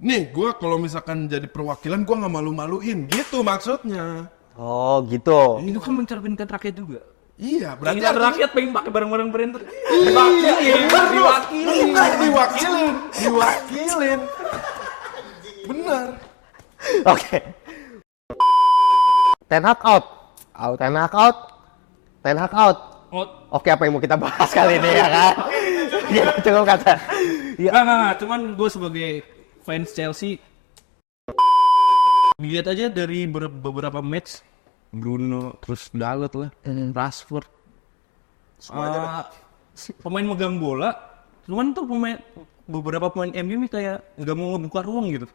nih gue kalau misalkan jadi perwakilan gue nggak malu-maluin gitu maksudnya. Oh gitu. Itu kan mencerminkan rakyat juga. Iya, berarti Keinginan artinya rakyat pengen pakai barang-barang brand. Diwakilin. Benar. Oke. Ten Hag out. Ten Hag out. Ten Hag out. Oke, apa yang mau kita bahas kali ini ya kan? Ya, cukup kata. Ya. Nggak. Cuman gue sebagai fans Chelsea, lihat aja dari beberapa match, Bruno, terus Dalot lah, Rashford, pemain megang bola, cuman tuh beberapa pemain MU ini kayak nggak mau ngebuka ruang gitu,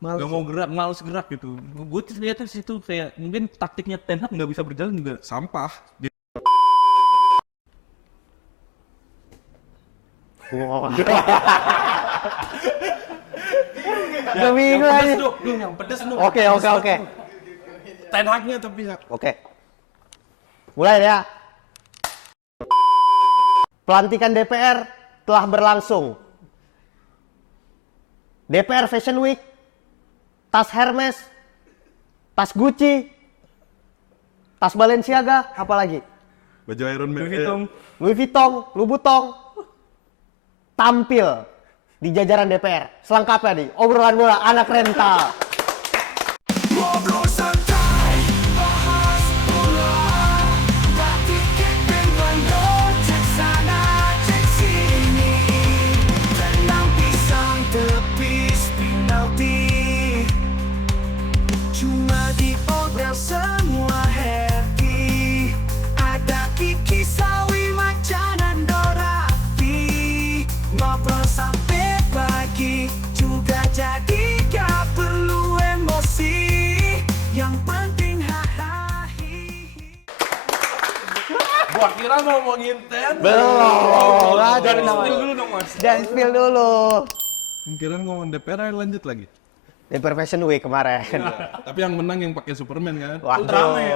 nggak mau gerak, males gerak gitu. Gue lihat di situ kayak mungkin taktiknya Ten Hag nggak bisa berjalan juga. Sampah. Wow. Yang pedes dong. Oke. Ten Hag-nya tapi ya. Oke. Mulai ya. Pelantikan DPR telah berlangsung. DPR Fashion Week, tas Hermes, tas Gucci, tas Balenciaga, apa lagi? Baju Iron Man. Louis Vuitton, Louboutin, tampil di jajaran DPR. Selengkapnya nih, obrolan bola anak rental. Gua kira ngomongin Ten. Belum. Jangan spill dulu dong mas. Jangan spill dulu. Kira ngomong DPR ayo lanjut lagi. DPR Fashion Week kemarin. Tapi yang menang yang pakai Superman kan? Ultraman.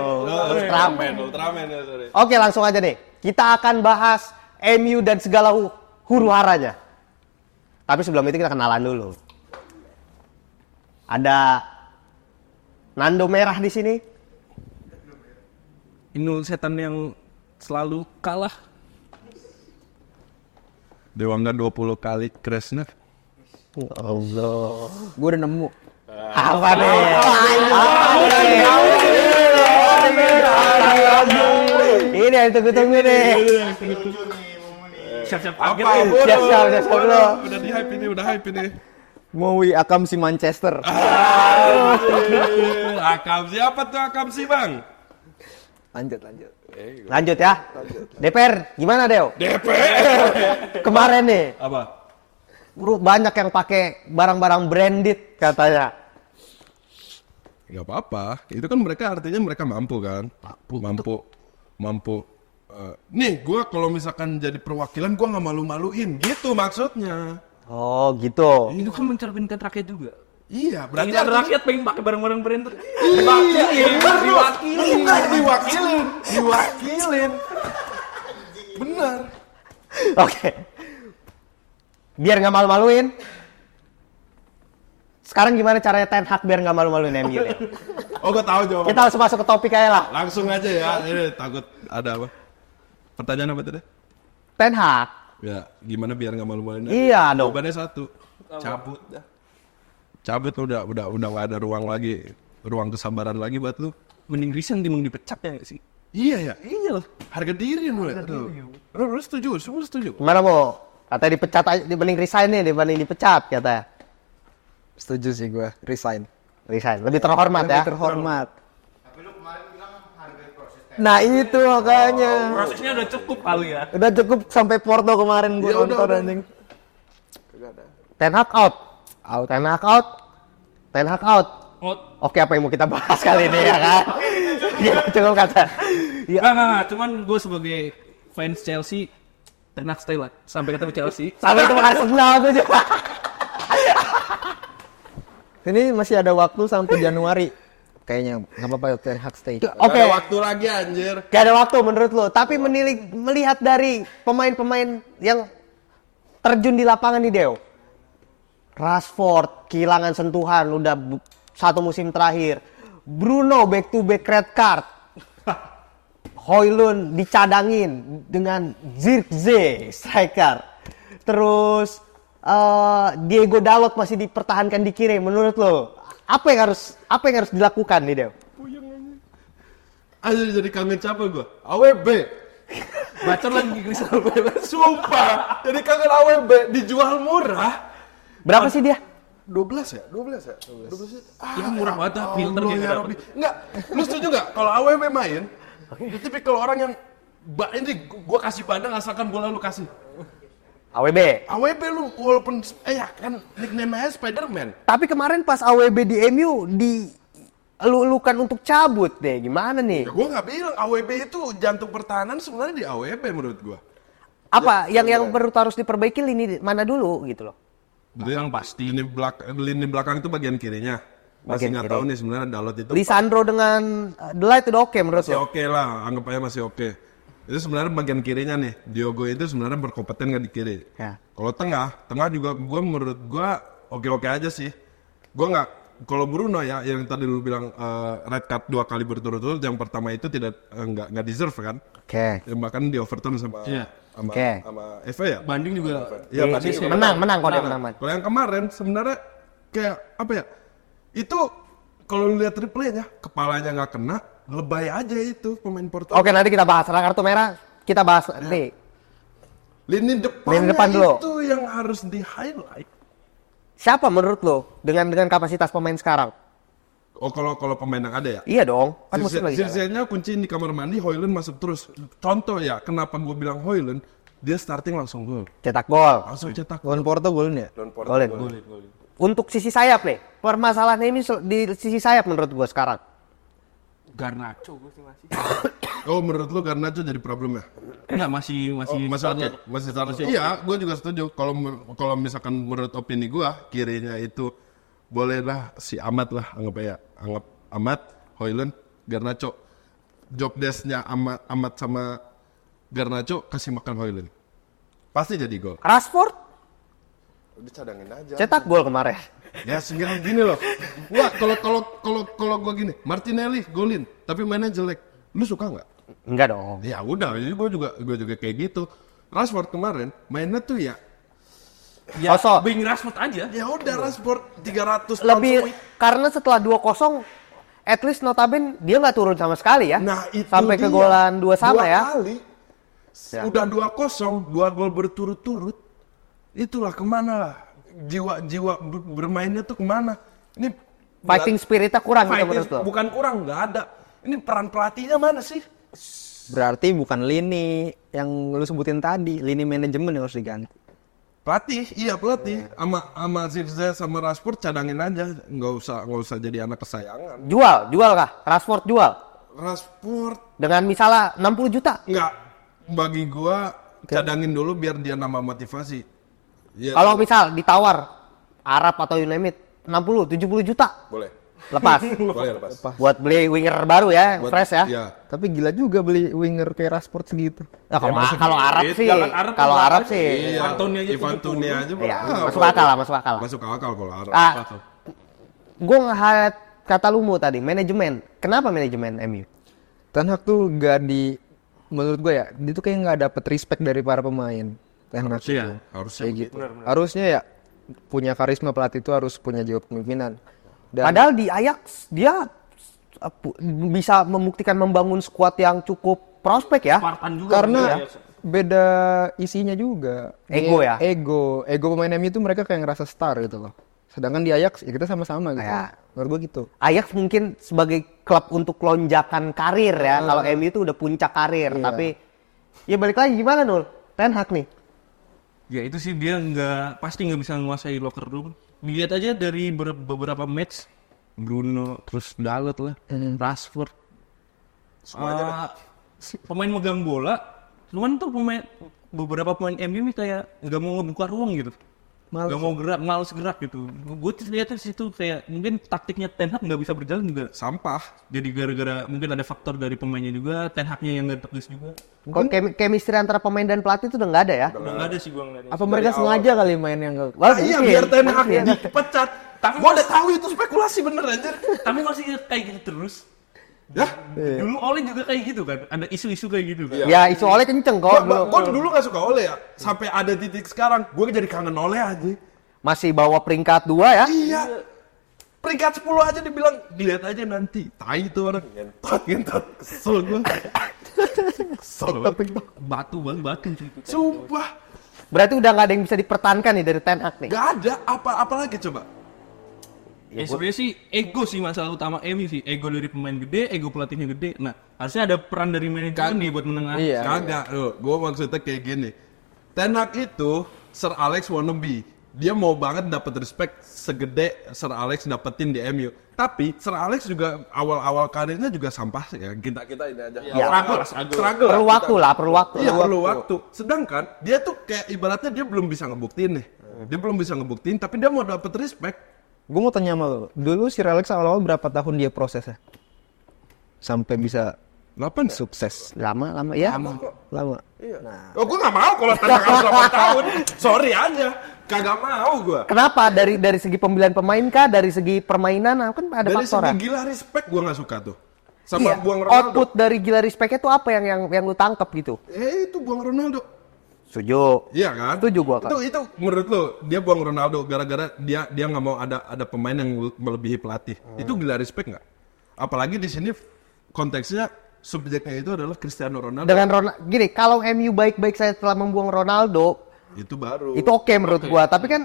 Ultraman ya, sorry. Oke, langsung aja nih. Kita akan bahas MU dan segala huru-haranya. Tapi sebelum itu kita kenalan dulu. Ada Nando Merah di sini. Inul setan yang selalu kalah. Dewangga 20 kali crash-nya. Allah. Gue udah nemu. Apa nih? Ini yang tunggu-tunggu nih. Siap-siap Apa? kaget. Siap bro. Udah di hype ini. Mowi Akam si Manchester. Akam siapa tuh Akam sih bang? Lanjut. Lanjut ya. DPR gimana Deo? DPR. Kemarin nih. Apa? Bro, banyak yang pakai barang-barang branded katanya. Gak apa-apa. Itu kan mereka artinya mereka mampu kan? Mampu. Nih, gue kalau misalkan jadi perwakilan gue nggak malu-maluin gitu maksudnya. Oh gitu. Itu kan mencerminkan rakyat juga. Iya, berarti Keinginan artinya rakyat pengen pakai barang-barang brand. Diwakilin. Benar. Oke. Biar nggak malu-maluin. Sekarang gimana caranya Ten Hag biar nggak malu-maluin MU nih? Oh, gue tahu jawabannya. Kita langsung masuk ke topik aja lah. Langsung aja ya. Ini takut ada apa? Pertanyaan apa tadi? Ten Hag. Ya, gimana biar nggak malu-maluin? Iya dong. Jawabannya satu. Cabut dah. Cabut udah nggak ada ruang lagi, ruang kesabaran lagi buat lu. Mending resign timbang dipecat ya nggak sih? Iya ya. Iya loh. Harga diri mulai. Lu setuju? Semua setuju. Gimana mau? Katanya dipecat aja, dibanding resign nih, dibanding dipecat katanya. Setuju sih gue. Resign. Resign, lebih terhormat ya. Lebih terhormat. Nah itu makanya. Prosesnya udah cukup kali ya. Udah cukup sampai Porto kemarin gue nonton anjing. Ten Hag out. Ten Hag out. Ten Hag out. Oke, apa yang mau kita bahas kali ini ya kan? Ya, cukup kata. Ya. Nggak. Cuman gue sebagai fans Chelsea, Ten Hag stay lah. Sampai ketemu Chelsea. Sampai itu makan Arsenal tuh juga. Ini masih ada waktu sampai Januari. Kayaknya nggak apa-apa Ten Hag stay. Oke. Ada waktu lagi anjir. Gak ada waktu menurut lo. Tapi melihat dari pemain-pemain yang terjun di lapangan nih Deo. Rashford kehilangan sentuhan udah satu musim terakhir. Bruno back to back red card. Højlund dicadangin dengan Zirkzee striker. Terus Diego Dalot masih dipertahankan di kiri. Menurut lo apa yang harus dilakukan nih, Dew? Aja jadi kangen capek gue. AWB. Bacot lagi Crystal Palace. Sumpah. Jadi kangen AWB dijual murah. Berapa sih dia? 12 ya? 12 ya? Itu murah banget lah, filter Allah gitu ya dapet. Rabbi. Enggak, lu setuju nggak kalau AWB main? Itu tipikal orang yang ini gua kasih padang asalkan bola lu kasih. AWB. AWB lu walaupun ya kan nickname-nya Spiderman. Tapi kemarin pas AWB di MU elu-elukan untuk cabut deh. Gimana nih? Ya gua nggak bilang AWB itu jantung pertahanan sebenarnya di AWB menurut gua. Apa yang perlu harus diperbaiki lini mana dulu gitu loh? Itu yang pasti. Lini belakang itu bagian kirinya. Masih Bagian nggak kiri. tahu nih sebenarnya Dalot itu Lisandro dengan Delight udah oke menurut masih lo? oke lah, anggap aja masih oke. Itu sebenarnya bagian kirinya nih. Diogo itu sebenarnya berkompeten nggak di kiri. Ya. Kalau tengah juga menurut gua oke-oke aja sih. Gua nggak, kalau Bruno ya yang tadi lu bilang red card 2 kali berturut-turut, yang pertama itu nggak deserve kan? Oke. Ya, bahkan di overturn sama Iya. Oke. Eva ya. Banding juga. Ya, Banding juga. Menang kalau dia menang. Man. Kalau yang kemarin sebenarnya kayak apa ya? Itu kalau lu lihat replaynya, kepalanya nggak kena, lebay aja itu pemain Porto. Oke, nanti kita bahas kartu merah. Kita bahas nih. Lini depannya depan dulu. itu yang harus di highlight. Siapa menurut lo dengan kapasitas pemain sekarang? Oh, kalau pemain yang ada ya. Iya dong. Kan musim lagi. jalan. Sirsinya kunciin di kamar mandi, Højlund masuk terus. Contoh ya, kenapa gue bilang Højlund, dia starting langsung gol. Cetak gol. Langsung cetak. Lawan Porto golin ya? Golin. Untuk sisi sayap nih. Permasalahan ini di sisi sayap menurut gua sekarang. Garnacho gue sih masih. Oh, menurut lu karena itu jadi problem ya? Enggak, masih Masih starter. Iya, gue juga setuju. Kalau misalkan menurut opini gue, kirinya itu bolehlah si Amat lah, anggap Amat, Højlund, Garnacho. Job desk-nya Amat sama Garnacho kasih makan Højlund. Pasti jadi gol. Rashford Udah cadangin aja. cetak gol kemarin. Ya sehingga gini loh. Wah, kalau gua gini, Martinelli golin, tapi mainnya jelek. Lu suka nggak? Enggak dong. Ya udah, jadi gua juga kayak gitu. Rashford kemarin mainnya tuh ya Kosong. Bing Rashford aja. ya udah Rashford 300 pounds Lebih a week. karena setelah 2-0 at least notabene dia nggak turun sama sekali ya. Nah, itu sampai ke dia. golan 2 sama 2 ya. kali. Ya. Udah 2-0, 2 gol berturut-turut. Itulah kemana lah. Jiwa bermainnya tuh kemana? Ini Fighting spiritnya kurang gitu fighting, menurut lo. bukan kurang, nggak ada. Ini peran pelatihnya mana sih? Berarti bukan lini yang lu sebutin tadi, lini manajemen yang harus diganti. Pelatih, iya pelatih. Sama Zirkzee sama Rashford cadangin aja, nggak usah jadi anak kesayangan. Jual kah? Rashford jual. Rashford Dengan misalnya 60 juta. nggak, bagi gua cadangin dulu biar dia nambah motivasi. Ya, Kalau misal ditawar Arab atau you name it 60-70 juta boleh, lepas. boleh lepas. Buat beli winger baru ya, Buat- fresh ya. Iya. Tapi gila juga beli winger kayak Rashford segitu. Nah, kalau Arab gitu. sih, kalau Arab sih, Iya, Ivan Toney aja Ivan 70. Toney aja. ya, ah, masuk akal lah, masuk akal lah. Masuk akal kalau Arab. Gue nge-highlight kata Lumu tadi, manajemen. Kenapa manajemen MU? Ten Hag tuh menurut gue ya, dia tuh kayak nggak dapet respect dari para pemain. Ten Hag Harusnya. itu. Harusnya Kayak gitu. Harusnya ya punya karisma, pelatih itu harus punya jiwa kepemimpinan. Dan Padahal di Ajax dia bisa membuktikan membangun skuad yang cukup prospek ya. Spartan juga. karena ya. beda isinya juga. Ego ya? Ego pemain MU itu mereka kayak ngerasa star gitu loh. Sedangkan di Ajax ya kita sama-sama gitu. Ya. Menurut gue gitu. Ajax mungkin sebagai klub untuk lonjakan karir ya. Kalau MU itu udah puncak karir, tapi ya balik lagi gimana Nul? Ten Hag nih. Ya itu sih dia pasti nggak bisa menguasai locker room. Dilihat aja dari beberapa match, Bruno, terus Dalot lah, Rashford. Pemain megang bola, cuman tuh beberapa pemain MU nih kayak nggak mau ngebuka ruang gitu. nggak mau gerak, males gerak gitu. Gue lihatnya situ kayak mungkin taktiknya Ten Hag nggak bisa berjalan juga. Sampah. Jadi gara-gara mungkin ada faktor dari pemainnya juga, Ten Hagnya yang nggak tegas juga. Kok chemistry antara pemain dan pelatih itu udah nggak ada ya? Udah nggak ada sih gue ngeliatnya. Apa mereka sengaja kali main yang enggak? Ah, iya biar Ten Hag mungkin. dipecat. Gua udah tahu itu spekulasi bener anjir. Tapi masih kayak gitu terus. Ya, Dulu Oli juga kayak gitu kan, ada isu-isu kayak gitu kan. Ya isu Oleh kenceng kok dulu. gua dulu gak suka Ole ya. Sampai ada titik sekarang, gua jadi kangen Ole aja. Masih bawa peringkat 2 ya. Iya. Peringkat 10 aja dibilang, dilihat aja nanti. Tai itu orang. Ngentot. Kesel gua. Kesel banget. Batu sih itu. Sumpah. Berarti udah nggak ada yang bisa dipertahankan nih dari Ten Hag nih. Gak ada. Apa lagi coba? Sebenarnya sih ego sih masalah utama MU sih. Ego dari pemain gede, ego pelatihnya gede. Nah, harusnya ada peran dari manajemen nih buat menengah. Iya. Kagak. Gua maksudnya kayak gini. Ten Hag itu Sir Alex wannabe. Dia mau banget dapat respect segede Sir Alex dapetin di MU. Tapi Sir Alex juga awal-awal karirnya juga sampah sih ya. Kita ini aja. Ya. Struggle Perlu waktu lah, perlu waktu. Iya perlu waktu. Sedangkan dia tuh kayak ibaratnya dia belum bisa ngebuktiin nih. Dia belum bisa ngebuktiin tapi dia mau dapet respect. Gue mau tanya sama lo, dulu si Alex awal-awal berapa tahun dia prosesnya? Sampai bisa 8 sukses. Lama ya. Lama. Oh gue gak mau kalau Ten Hag harus 8 tahun. Sorry aja. Kagak mau gue. Kenapa? Dari segi pemilihan pemain kah? Dari segi permainan? Kan ada Dari faktor. segi gila respect gue gak suka tuh. Sama Iya. buang Ronaldo. Output dari gila respect-nya tuh apa yang lu tangkap gitu? Itu buang Ronaldo. Setuju. Iya kan? Setuju gua, Kak. Itu menurut lo dia buang Ronaldo gara-gara dia nggak mau ada pemain yang melebihi pelatih. Itu gila respect nggak? Apalagi di sini konteksnya subjeknya itu adalah Cristiano Ronaldo. Dengan gini, kalau MU baik-baik saya setelah membuang Ronaldo, Itu baru. itu oke menurut gua. Tapi kan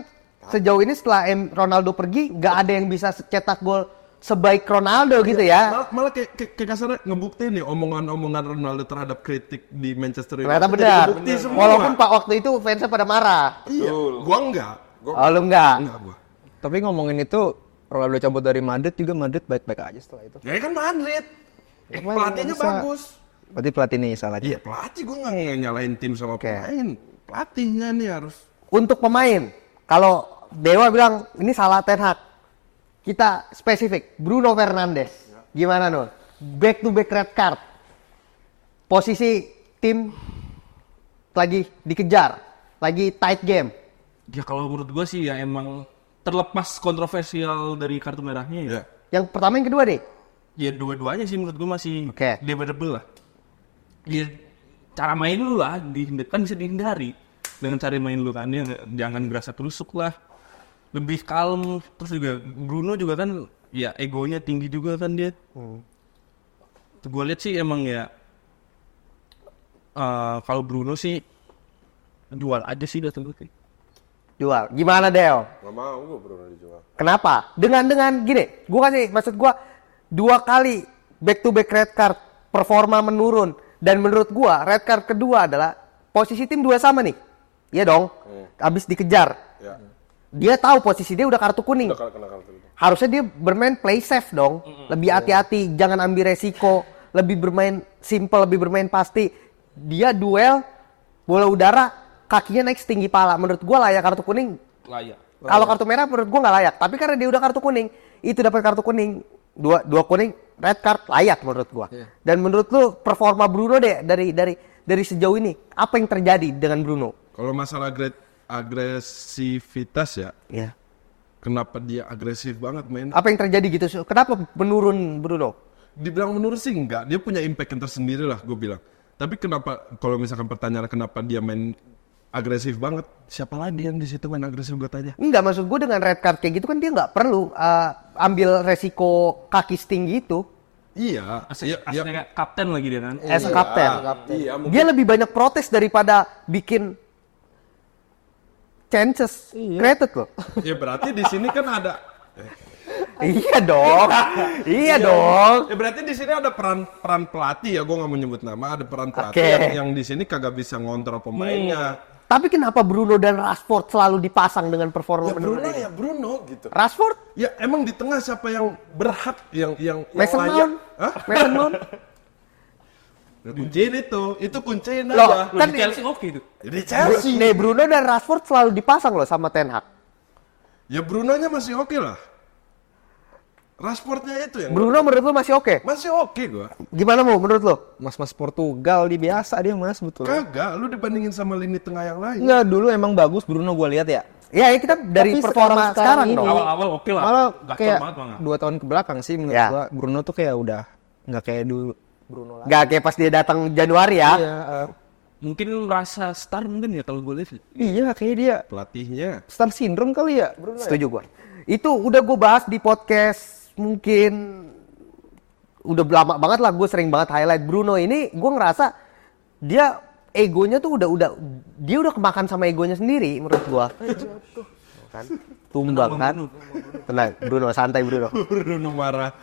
sejauh ini setelah Ronaldo pergi, nggak ada yang bisa cetak gol sebaik Ronaldo gitu ya. Malah kayak kasarnya ngebuktiin nih omongan Ronaldo terhadap kritik di Manchester United. Ternyata Jadi benar. ngebukti semua. Walaupun Pak waktu itu fansnya pada marah. Iya, gua enggak. Oh lu enggak? Enggak gua. Tapi ngomongin itu, Ronaldo cabut dari Madrid juga Madrid baik-baik aja setelah itu. Ya kan Madrid. Emang Pelatihnya bisa- bagus. Berarti pelatih nih salahnya. Iya, pelatih gua nggak nyalain tim sama pemain. Pelatihnya nih harus. Untuk pemain, kalau Dewa bilang ini salah Ten Hag, kita spesifik Bruno Fernandes. Gimana Nur? Back to back red card. Posisi tim lagi dikejar, lagi tight game. Ya kalau menurut gua sih ya emang terlepas kontroversial dari kartu merahnya ya. Ya. Yang pertama yang kedua nih. Ya dua-duanya sih menurut gua masih Oke. debatable lah. Ya cara main lu lah, kan bisa dihindari dengan cara main lu kan, ya jangan gerasa kerusuk lah, lebih kalem. Terus juga Bruno juga kan ya egonya tinggi juga kan dia. Gue lihat sih emang ya kalau Bruno sih jual aja sih datang gue. Jual. Gimana Del? Gak mau gua Bruno dijual. Kenapa? Dengan gini, maksud gua 2 kali back to back red card, performa menurun, dan menurut gua red card kedua adalah posisi tim 2 sama nih. Iya dong. Abis dikejar. Ya. Dia tahu posisi dia udah kartu kuning. Udah kena kartu itu. Harusnya dia bermain play safe dong. Lebih hati-hati, jangan ambil resiko, lebih bermain simple, lebih bermain pasti. Dia duel bola udara, kakinya naik setinggi pala. Menurut gua layak kartu kuning. Layak. Kalau kartu merah menurut gua nggak layak. Tapi karena dia udah kartu kuning, itu dapat kartu kuning, dua kuning, red card layak menurut gua. Dan menurut lu performa Bruno deh dari sejauh ini, apa yang terjadi dengan Bruno? Kalau masalah agresivitas ya, Ya. kenapa dia agresif banget main? Apa yang terjadi gitu? Kenapa menurun Bruno? Dibilang menurut sih enggak, dia punya impact yang tersendiri lah gue bilang. Tapi kenapa kalau misalkan pertanyaan kenapa dia main agresif banget? Siapa lagi yang di situ main agresif gue tanya? Enggak, maksud gue dengan red card kayak gitu kan dia nggak perlu ambil resiko kaki setinggi itu Iya, Aslinya kapten lagi dia kan. as a captain. Iya, mungkin Dia lebih banyak protes daripada bikin chances created loh. ya berarti di sini kan ada. Iya dong. Iya dong. Ya berarti di sini ada peran pelatih ya, gue nggak mau nyebut nama, ada peran pelatih Oke. yang di sini kagak bisa ngontrol pemainnya. Tapi kenapa Bruno dan Rashford selalu dipasang dengan performa Ya Bruno menurun ini? ya Bruno gitu. Rashford, Ya emang di tengah siapa yang berhak yang Mason layak? Mount, Hah? Mason Mount. Kunciin itu kunciin Loh, aja. kan Di Chelsea oke itu. Jadi Chelsea. Nih Bruno dan Rashford selalu dipasang loh sama Ten Hag. Ya Bruno-nya masih oke lah. Rashford-nya itu yang Bruno menurut lu masih oke? masih oke gua. Gimana mau menurut lu? Mas Portugal dia biasa dia Mas betul. Kagak, lu dibandingin sama lini tengah yang lain. Enggak, dulu emang bagus Bruno gua lihat ya. Ya, kita dari Tapi performa sekarang ini, dong. Awal-awal oke lah. Malah Gacor kayak banget malah. 2 tahun ke belakang sih menurut Ya. gua Bruno tuh kayak udah nggak kayak dulu Bruno lagi. Gak kayak pas dia datang Januari ya. Iya, Mungkin rasa star mungkin ya kalau gue lihat. iya kayak dia Pelatihnya. star syndrome kali ya Bruno. Setuju gua. Itu udah gue bahas di podcast mungkin udah lama banget lah, gue sering banget highlight Bruno ini. Gue ngerasa dia egonya tuh dia udah kemakan sama egonya sendiri menurut gua. Kan? Tumbang kan? Tenang, Bruno, santai Bruno. Bruno marah.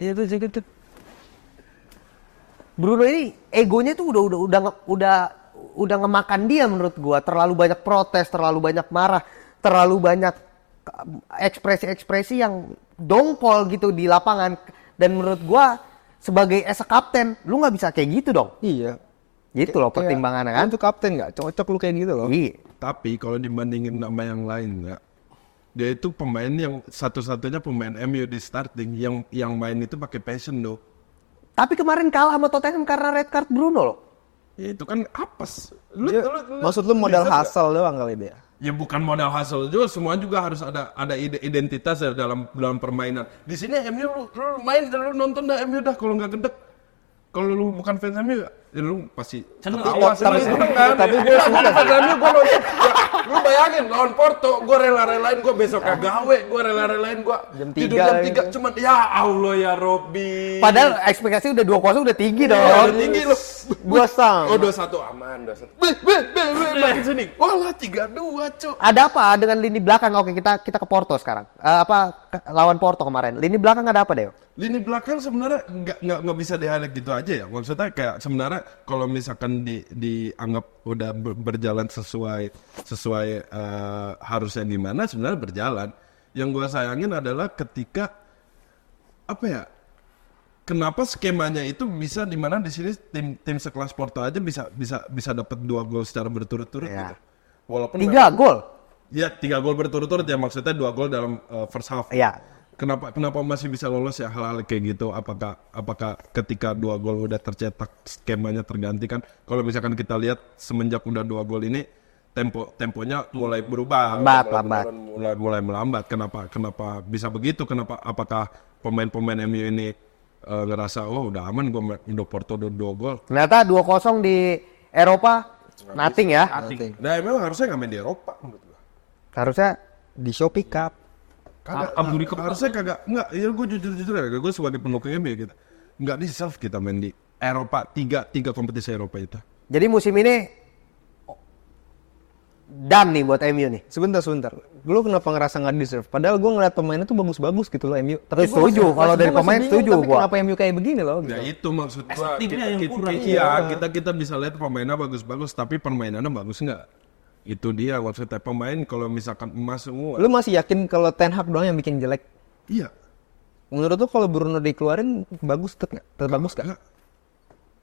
Iya tuh gitu. Bruno ini egonya tuh udah ngemakan dia menurut gua. Terlalu banyak protes, terlalu banyak marah, terlalu banyak ekspresi-ekspresi yang dongkol gitu di lapangan. Dan menurut gua sebagai as a kapten, lu nggak bisa kayak gitu dong. Iya. Gitu loh pertimbangannya kan. Lu tuh kapten nggak cocok lu kayak gitu loh. Iya. Tapi kalau dibandingin sama yang lain enggak. Dia itu pemain yang satu-satunya pemain MU di starting yang main itu pakai passion loh. Tapi kemarin kalah sama Tottenham karena red card Bruno loh. Ya itu kan apes. Maksud lu modal bisa hustle doang kali dia. Ya bukan modal hasil juga, semua juga harus ada identitas ya dalam permainan. Di sini MU lu main dan lu nonton dah MU dah, kalau nggak gedek. Kalau lu bukan fans MU ya lu pasti Seneng, ketawa, seneng kan. tapi gue bukan fans MU, gua nonton. Ya, lu bayangin lawan Porto, gua rela-relain gua besok gawe, gua rela-relain gua Jam tidur 3 jam ya. 3 cuman ya Allah ya Robby. Padahal ekspektasi udah 2-0 udah tinggi dong. udah tinggi lu. 2-1. Oh 2-1 aman, 2-1. Makin sini. Walah 3-2, Cuk. Ada apa dengan lini belakang? Oke, kita ke Porto sekarang. Lawan Porto kemarin. Lini belakang ada apa, Deo? Lini belakang sebenarnya nggak bisa di-highlight gitu aja ya. Maksudnya kayak sebenarnya kalau misalkan dianggap udah berjalan sesuai harusnya gimana, sebenarnya berjalan. Yang gua sayangin adalah ketika apa ya? Kenapa skemanya itu bisa di mana di sini tim sekelas Porto aja bisa dapat 2 gol secara berturut-turut Ya. gitu. Walaupun 3 gol. ya 3 gol berturut-turut ya, maksudnya 2 gol dalam first half. Iya. Kenapa masih bisa lolos ya hal-hal kayak gitu? Apakah ketika 2 gol udah tercetak skemanya terganti kan? Kalau misalkan kita lihat semenjak udah 2 gol ini temponya mulai berubah, Lambat. mulai melambat. Kenapa bisa begitu? Apakah pemain-pemain MU ini ngerasa oh udah aman, udah Porto udah 2 gol? Ternyata 2-0 di Eropa nothing ya. Nah memang harusnya nggak main di Eropa menurut gua. Harusnya Di Shopee Cup. Kagak, Abdul Cup. harusnya kagak, enggak, ya gue jujur ya, gue sebagai pendukung MU gitu, enggak deserve kita main di Eropa, tiga kompetisi Eropa itu. jadi musim ini done nih buat MU nih. Sebentar. Lu kenapa ngerasa nggak deserve? Padahal gue ngeliat pemainnya tuh bagus-bagus gitu loh MU. Tapi setuju, kalau dari pemain setuju tapi gua. kenapa MU kayak begini loh? Gitu. Ya itu maksud gue, Estetiknya yang kurang. kita bisa lihat pemainnya bagus-bagus, tapi permainannya bagus enggak? Itu dia maksudnya, pemain kalau misalkan emas semua. Lu masih yakin kalau Ten Hag doang yang bikin jelek? Iya. Menurut lu kalau Bruno dikeluarin bagus tetap bagus gak? Enggak.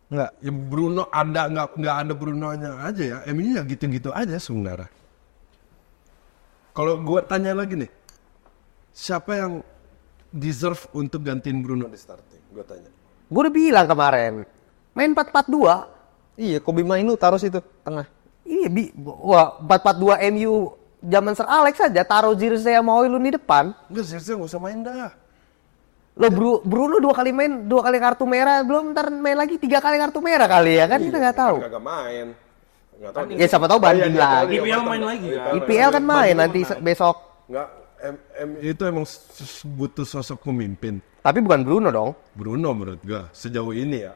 Enggak. Ya Bruno ada nggak ada Bruno-nya aja ya. MU ya gitu-gitu aja sebenarnya. Kalau gue tanya lagi nih, siapa yang deserve untuk gantiin Bruno di starting? Gue tanya. Gue udah bilang kemarin, main 4-4-2. Iya, Kobe Mainu taruh situ tengah. Iya, wah 4-4-2 MU zaman Sir Alex saja taruh Zirkzee sama Højlund di depan. Enggak, Zirkzee nggak usah main dah. Lo Bruno 2 kali main, 2 kali kartu merah, belum ntar main lagi 3 kali kartu merah kali ya kan, kita nggak tahu. Kagak main. Nggak tahu. Ya siapa tahu banding lagi. IPL main lagi kan. IPL kan main nanti besok. Nggak, itu emang butuh sosok pemimpin. Tapi bukan Bruno dong. Bruno menurut gua sejauh ini ya.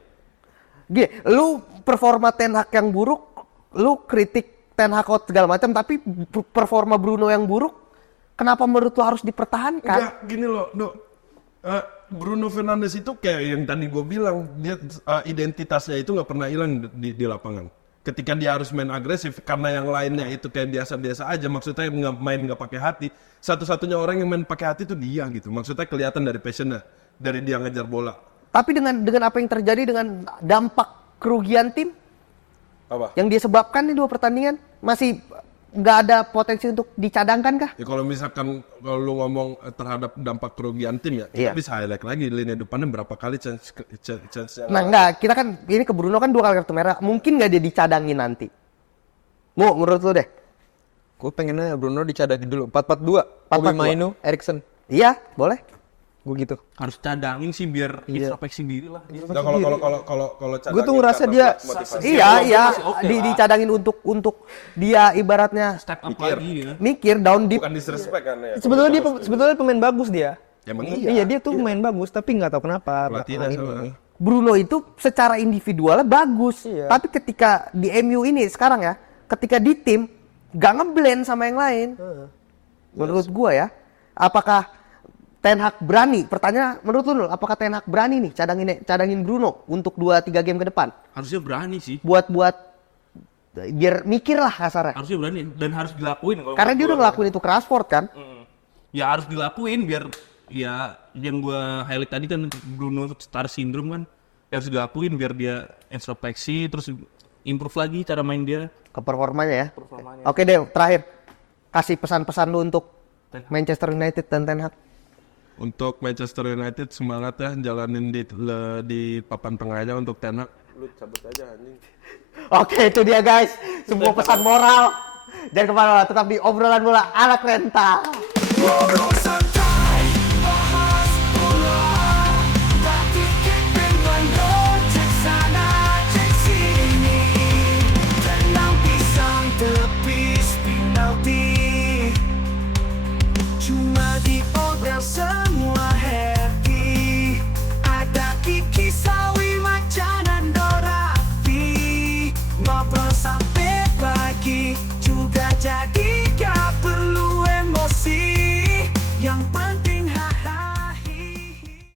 Gini, lu performa Ten Hag yang buruk, lu kritik Ten Hag out segala macam, tapi performa Bruno yang buruk, kenapa menurut lu harus dipertahankan? Enggak, gini loh, Dok. Bruno Fernandes itu kayak yang tadi gue bilang, dia identitasnya itu nggak pernah hilang di lapangan. Ketika dia harus main agresif, karena yang lainnya itu kayak biasa-biasa aja, maksudnya nggak pakai hati. Satu-satunya orang yang main pakai hati itu dia gitu. Maksudnya kelihatan dari passionnya, dari dia ngejar bola. Tapi dengan apa yang terjadi dengan dampak kerugian tim Apa? yang dia sebabkan di 2 pertandingan, masih nggak ada potensi untuk dicadangkan kah? Ya kalau misalkan kalau lu ngomong terhadap dampak kerugian tim ya, kita Iya. bisa highlight lagi lini depannya berapa kali chance yang Nah enggak, kita kan ini ke Bruno kan 2 kali kartu merah, mungkin nggak dia dicadangin nanti? Menurut lu deh? Gue pengennya Bruno dicadangin dulu. 4-4-2. 4-4-2. Obi Mainu, Eriksen. Iya, boleh. Gue gitu. Harus cadangin sih biar Iya. introspeksi diri lah. Nah, kalau Gue tuh ngerasa dia Iya, masih oke lah. dicadangin untuk dia ibaratnya Step up lagi ya. mikir down deep. bukan disrespect kan ya. sebetulnya pemain bagus dia. Emang Iya, dia tuh pemain bagus tapi nggak tahu kenapa Pelatihnya belakangan ini. sama. Bruno itu secara individualnya bagus, Iya. tapi ketika di MU ini sekarang ya, ketika di tim gak ngeblend sama yang lain. Menurut gua ya, apakah Ten Hag berani? Pertanyaan menurut lu, apakah Ten Hag berani nih cadangin Bruno untuk 2-3 game ke depan? Harusnya berani sih. Buat biar mikir lah kasarnya. Harusnya berani dan harus dilakuin kalau Karena dia menurut udah gua. ngelakuin itu ke Rashford kan? Ya harus dilakuin biar ya yang gua highlight tadi kan Bruno star syndrome kan. Ya harus dilakuin biar dia introspeksi terus improve lagi cara main dia. Ke performanya ya. Oke deh, terakhir kasih pesan-pesan lu untuk Manchester United dan Ten Hag. Untuk Manchester United semangat ya jalanin di papan tengahnya. Untuk Ten Hag lu cabut aja anjing. Oke, itu dia guys. Sebuah pesan moral. Jangan kemana-mana, tetap di obrolan bola ala Krenta.